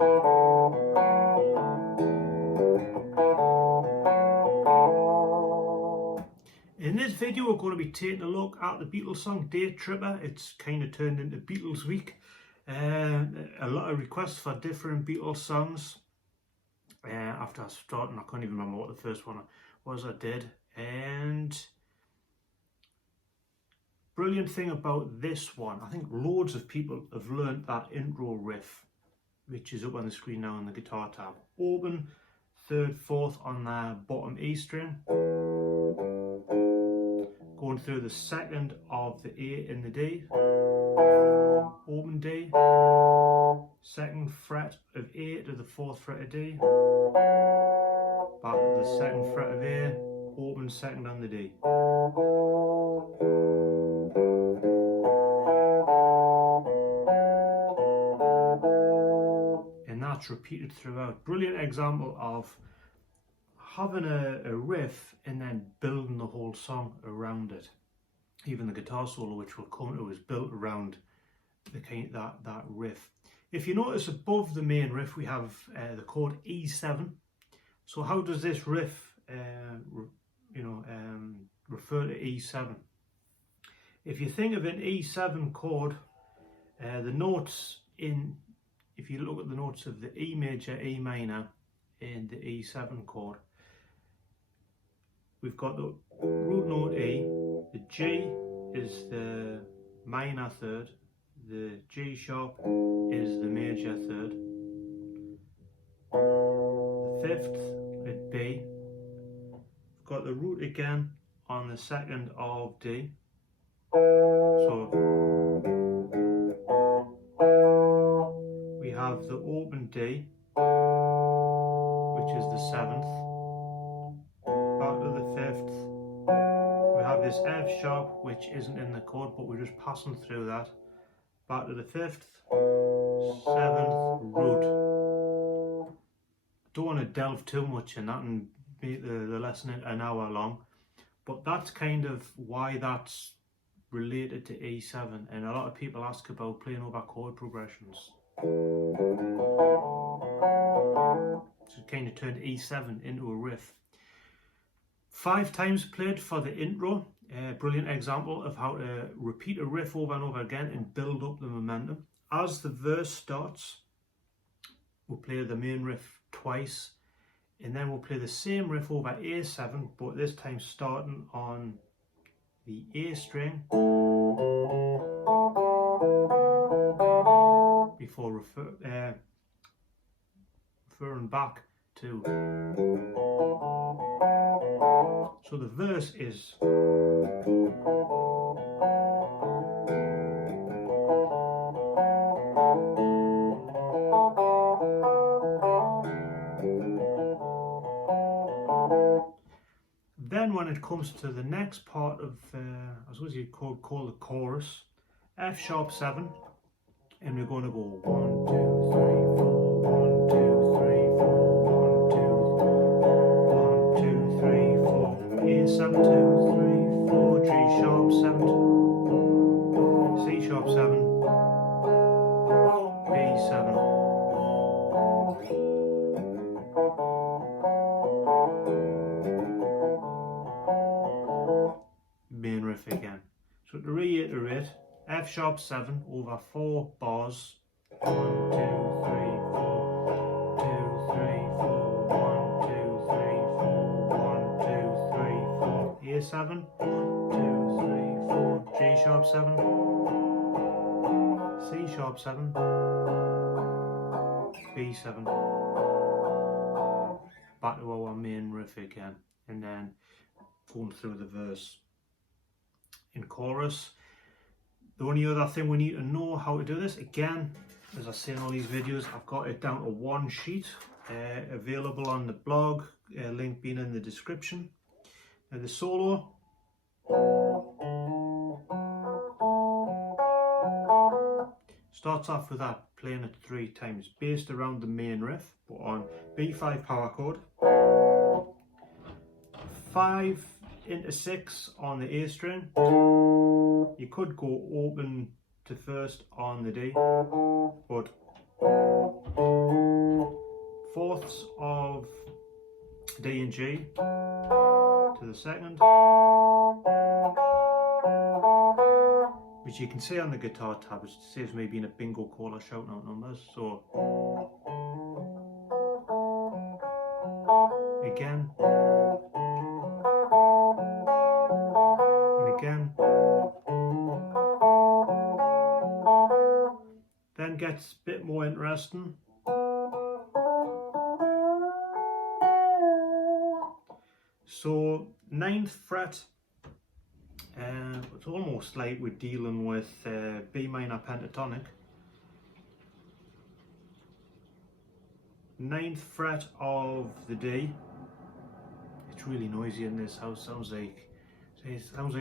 In this video we're going to be taking a look at the Beatles song Day Tripper. It's kind of turned into Beatles week. A lot of requests for different Beatles songs. After I started, I can't even remember what the first one was I did. And brilliant thing about this one, I think loads of people have learnt that intro riff, which is up on the screen now on the guitar tab. Open, third, fourth on the bottom E string. Going through the second of the A in the D. Open D. Second fret of A to the fourth fret of D. Back to the second fret of A. Open second on the D. And that's repeated throughout. Brilliant example of having a riff and then building the whole song around it. Even the guitar solo, which we'll come to, is built around the kind that riff. If you notice above the main riff, we have the chord E7. So how does this riff, refer to E7? If you think of an E7 chord, the notes in, if you look at the notes of the E major, E minor, and the E7 chord, we've got the root note E, the G is the minor third, the G sharp is the major third, the fifth at B, we've got the root again on the second of D, so we have the open D, which is the seventh. Back to the fifth, we have this F sharp, which isn't in the chord, but we're just passing through that. Back to the fifth, seventh, root. Don't want to delve too much in that and make the lesson an hour long, but that's kind of why that's related to E7. And a lot of people ask about playing over chord progressions. So it kind of turned E7 into a riff. 5 times played for the intro. Brilliant example of how to repeat a riff over and over again and build up the momentum. As the verse starts, we'll play the main riff twice, and then we'll play the same riff over A7, but this time starting on the A string before referring back to. So the verse is then when it comes to the next part of, I suppose you could call the chorus, F sharp 7, and we're going to go 1, 2, 3, 4, 1, 2, 3, 4, 1, 2, 1, 2, 3, 4, A 7, 2, 3, 4, G sharp 7, C sharp 7, B 7. Main riff again. So to reiterate, F sharp 7 over 4 bars. 1, 2, 3, 4, 2, 3, 4, 1, 2, 3, 4, 1, 2, 3, 4, A7, 1, 2, 3, 4, G sharp 7, C sharp 7, B7. Back to our main riff again, and then going through the verse. In chorus, the only other thing we need to know how to do this, again, as I say in all these videos, I've got it down to one sheet, available on the blog, link being in the description. Now the solo, starts off with that, playing it 3 times, based around the main riff, but on B5 power chord, 5 into 6 on the A string. You could go open to first on the D, but D and G to the second, which you can see on the guitar tab. It saves me being a bingo caller shouting out numbers. So again and again. Then gets a bit more interesting. So 9th fret, it's almost like we're dealing with B minor pentatonic. 9th fret of the D. It's really noisy in this house. Sounds like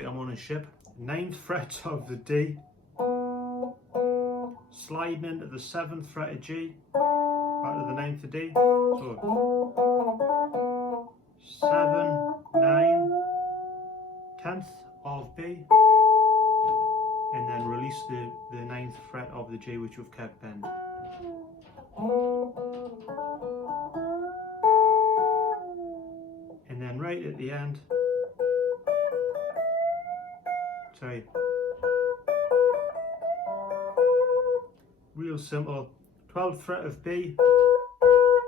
I'm on a ship. 9th fret of the D, sliding into the 7th fret of G, back to the 9th of D. So 7, 9, 10th of B, and then release the 9th fret of the G, which we've kept bent. And then right at the end, sorry, real simple, 12th fret of B,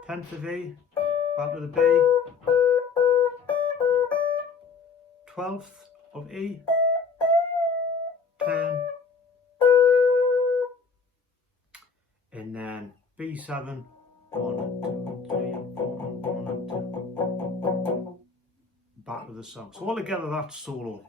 10th of E, back to the B, 12th of E, 10, and then B7, 1 and 2, 3 and 4 and 1 and 2, back to the song. So all together that's solo.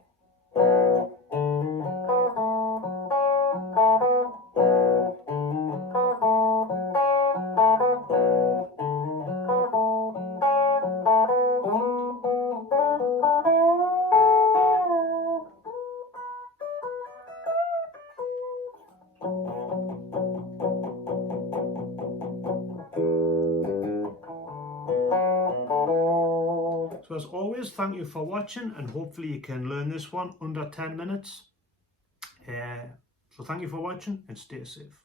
So as always, thank you for watching, and hopefully you can learn this one under 10 minutes. So thank you for watching and stay safe.